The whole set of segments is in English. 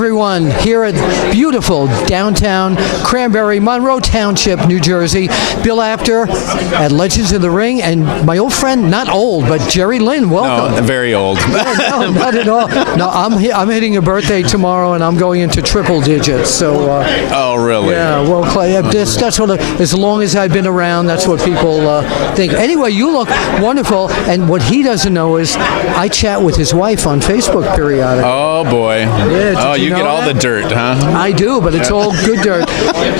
everyone, here at beautiful downtown Cranberry, Monroe Township, New Jersey. Bill Apter at Legends of the Ring, and my old friend, not old, but Jerry Lynn. Welcome. No, very old. No, not at all. No, I'm hitting a birthday tomorrow, and I'm going into triple digits. So. Oh, really? Yeah. Well, that's what. As long as I've been around, that's what people think. Anyway, you look wonderful, and what he doesn't know is I chat with his wife on Facebook periodically. Oh boy. Yeah, you get all the dirt, huh? I do, but it's all good dirt.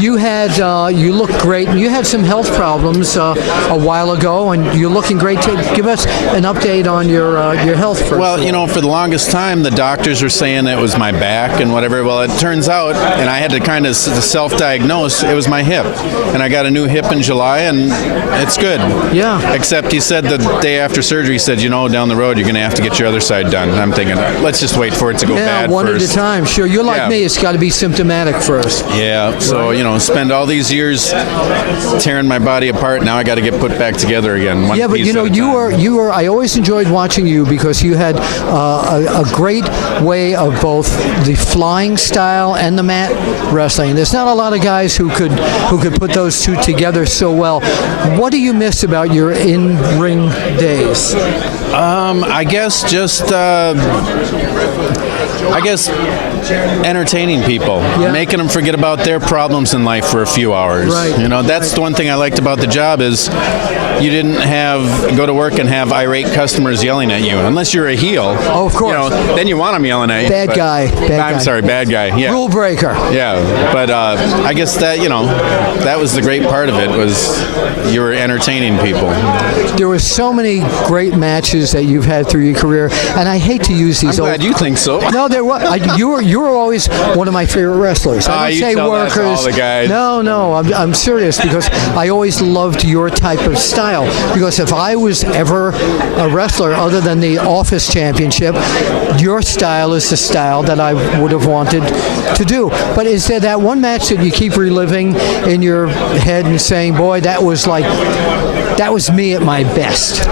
You look great, and you had some health problems a while ago, and you're looking great. Give us an update on your health first. Well, for the longest time, the doctors were saying it was my back and whatever. Well, it turns out, and I had to kind of self-diagnose, it was my hip. And I got a new hip in July, and it's good. Yeah. Except he said the day after surgery, he said, down the road, you're going to have to get your other side done. I'm thinking, let's just wait for it to go bad one first. At a time. Sure, you're like me. It's got to be symptomatic first. Yeah. So, spend all these years tearing my body apart. Now I got to get put back together again. Yeah, but you were. I always enjoyed watching you because you had a great way of both the flying style and the mat wrestling. There's not a lot of guys who could put those two together so well. What do you miss about your in-ring days? I guess just entertaining people, making them forget about their problems in life for a few hours. Right. That's the one thing I liked about the job is you didn't go to work and have irate customers yelling at you, unless you're a heel. Oh, of course. Then you want them yelling at you. Bad guy. I'm sorry, bad guy. Yeah. Rule breaker. Yeah, but I guess that that was the great part of it was you were entertaining people. There were so many great matches that you've had through your career, and I hate to use these. I'm glad you think so. No, there was. You were always one of my favorite wrestlers. I don't say tell workers. That to all the guys. No, I'm serious because I always loved your type of style. Because if I was ever a wrestler other than the Office Championship, your style is the style that I would have wanted to do. But is there that one match that you keep reliving in your head and saying, boy, that was me at my best?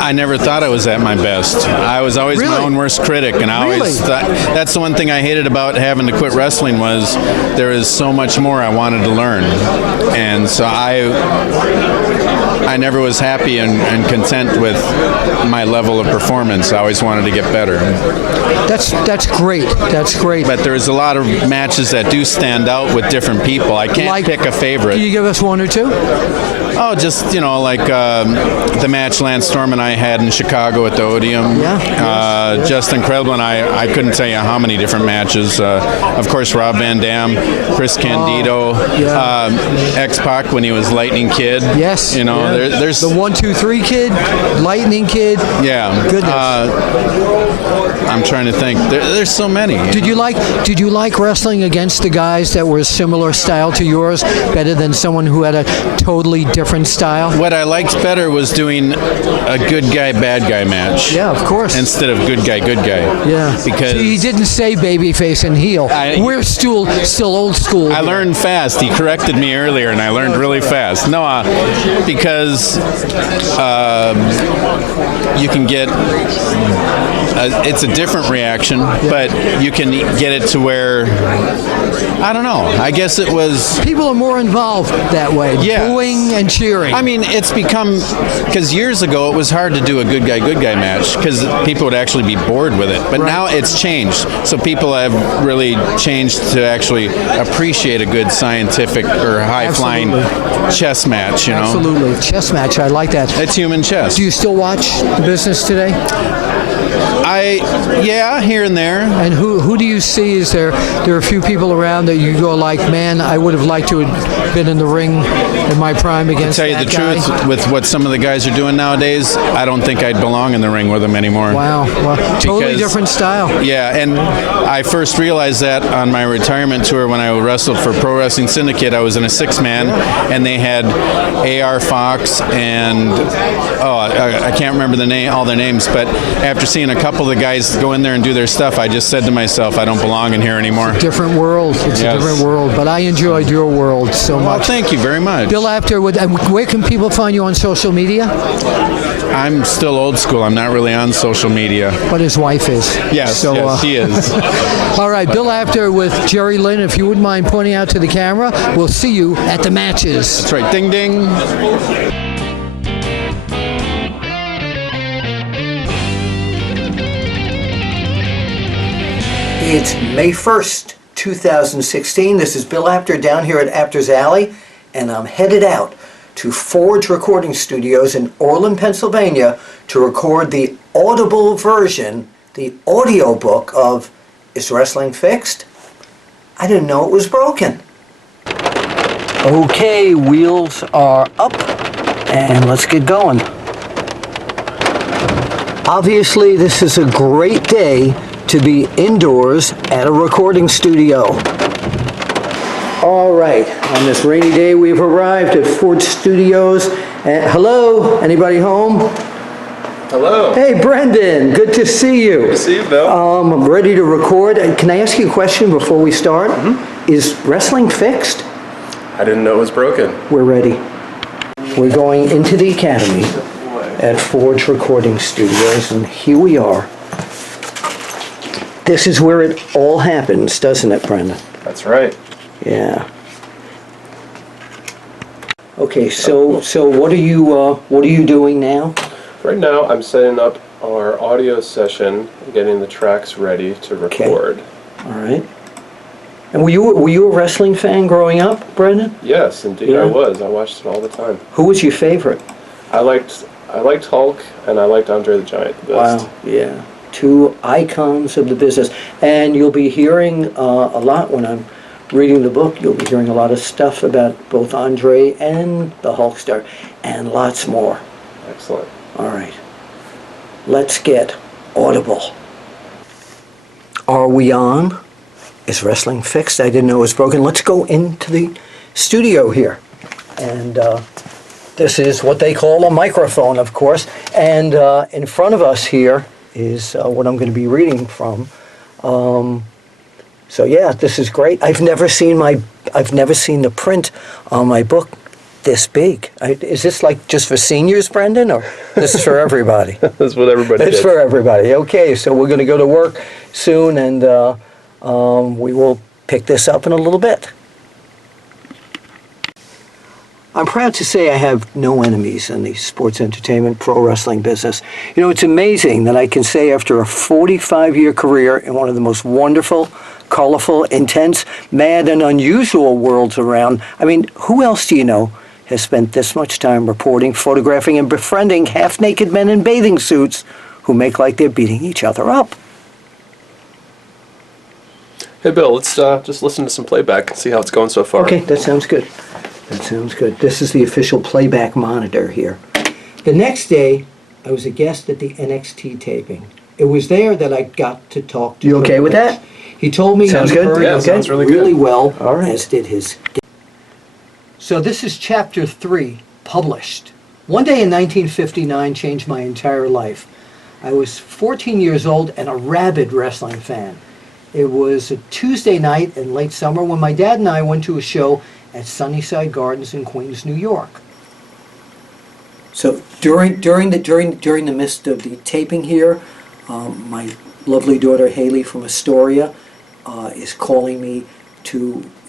I never thought I was at my best. I was always my own worst critic, and I always thought that's the one thing I hated about having to quit wrestling was there is so much more I wanted to learn, and so I never was happy and content with my level of performance. I always wanted to get better. That's great. That's great. But there's a lot of matches that do stand out with different people. I can't pick a favorite. Can you give us one or two? Oh, just, the match Lance Storm and I had in Chicago at the Odeum. Yeah. Just incredible, and I couldn't tell you how many different matches. Of course, Rob Van Dam, Chris Candido, X-Pac when he was Lightning Kid. Yes. There's the 1, 2, 3 Kid, Lightning Kid. Yeah. Goodness. I'm trying to think. There's so many. Did you like wrestling against the guys that were a similar style to yours better than someone who had a totally different style? What I liked better was doing a good guy, bad guy match. Yeah, of course. Instead of good guy, good guy. Yeah. Because he didn't say babyface and heel. We're still old school. I learned fast. He corrected me earlier, and I learned really fast. No, because you can get... it's a different reaction, but you can get it to where, I don't know, I guess it was... People are more involved that way, booing and cheering. I mean, it's become, because years ago it was hard to do a good guy match, because people would actually be bored with it, but now it's changed, so people have really changed to actually appreciate a good scientific or high-flying chess match, Absolutely, chess match, I like that. It's human chess. Do you still watch the business today? Here and there. And who do you see? Is there are a few people around that you go like, man, I would have liked to have been in the ring in my prime against that guy? To tell you the truth, with what some of the guys are doing nowadays, I don't think I'd belong in the ring with them anymore. Wow. Totally different style. Yeah, and I first realized that on my retirement tour when I wrestled for Pro Wrestling Syndicate. I was in a 6-man, and they had A.R. Fox and, I can't remember all their names, but after seeing watching a couple of the guys go in there and do their stuff, I just said to myself, I don't belong in here anymore. Different world. It's Yes. a different world. But I enjoyed your world so Well, much. thank you very much. Bill Apter, and where can people find you on social media? I'm still old school. I'm not really on social media. But his wife is. Yes, So, yes, she is. all right, Bill Apter with Jerry Lynn. If you wouldn't mind pointing out to the camera, we'll see you at the matches. That's right. Ding, ding. It's May 1st, 2016. This is Bill Apter down here at Apter's Alley, and I'm headed out to Forge Recording Studios in Orland, Pennsylvania to record the audible version, the audio book of Is Wrestling Fixed? I didn't know it was broken. Okay, wheels are up, and let's get going. Obviously, this is a great day to be indoors at a recording studio. All right, on this rainy day, we've arrived at Forge Studios. Hello, anybody home? Hello. Hey, Brendan, good to see you. Good to see you, Bill. I'm ready to record. Can I ask you a question before we start? Is wrestling fixed? I didn't know it was broken. We're ready. We're going into the academy at Forge Recording Studios, and here we are. This is where it all happens, doesn't it, Brendan? That's right. Yeah. Okay, so what are you doing now? Right now, I'm setting up our audio session, getting the tracks ready to record. All right. And were you a wrestling fan growing up, Brendan? Yes, indeed, Yeah. I was. I watched it all the time. Who was your favorite? I liked Hulk, and I liked Andre the Giant the best. Wow, yeah. Two icons of the business. And you'll be hearing a lot when I'm reading the book. You'll be hearing a lot of stuff about both Andre and the Hulkster, and lots more. Excellent. All right. Let's get audible. Are we on? Is wrestling fixed? I didn't know it was broken. Let's go into the studio here. And this is what they call a microphone, of course. And in front of us here is what I'm going to be reading from. So yeah, this is great. I've never seen the print on my book this big. Is this like just for seniors, Brendan, or this is for everybody? That's what everybody It's gets. for everybody. Okay, so we're going to go to work soon, and we will pick this up in a little bit. I'm proud to say I have no enemies in the sports entertainment pro wrestling business. You know, it's amazing that I can say after a 45-year career in one of the most wonderful, colorful, intense, mad, and unusual worlds around, I mean, who else do you know has spent this much time reporting, photographing, and befriending half-naked men in bathing suits who make like they're beating each other up? Hey, Bill, let's just listen to some playback and see how it's going so far. Okay, that sounds good. That sounds good. This is the official playback monitor here. The next day, I was a guest at the NXT taping. It was there that I got to talk to You okay with Triple H. that? He told me Sounds he good? heard Yeah, it sounds really really good. well, All right. as did his. So this is Chapter 3, published. One day in 1959 changed my entire life. I was 14 years old and a rabid wrestling fan. It was a Tuesday night in late summer when my dad and I went to a show at Sunnyside Gardens in Queens, New York. So during the midst of the taping here, my lovely daughter Haley from Astoria is calling me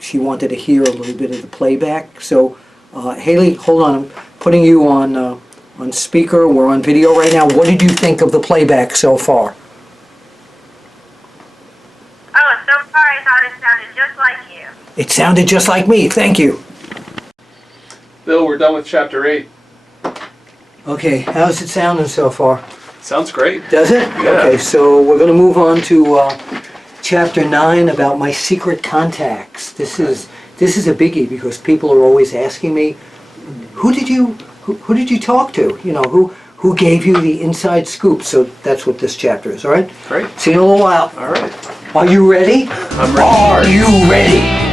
she wanted to hear a little bit of the playback. So Haley, hold on, I'm putting you on speaker. We're on video right now. What did you think of the playback so far? Oh, so far I thought it sounded just like you. It sounded just like me. Thank you. Bill, we're done with Chapter 8. Okay, how's it sounding so far? Sounds great. Does it? Yeah. Okay, so we're going to move on to Chapter 9 about my secret contacts. This is a biggie because people are always asking me, who did you talk to? You know, who gave you the inside scoop? So that's what this chapter is, all right? Great. See you in a little while. All right. Are you ready? I'm ready. Are you ready?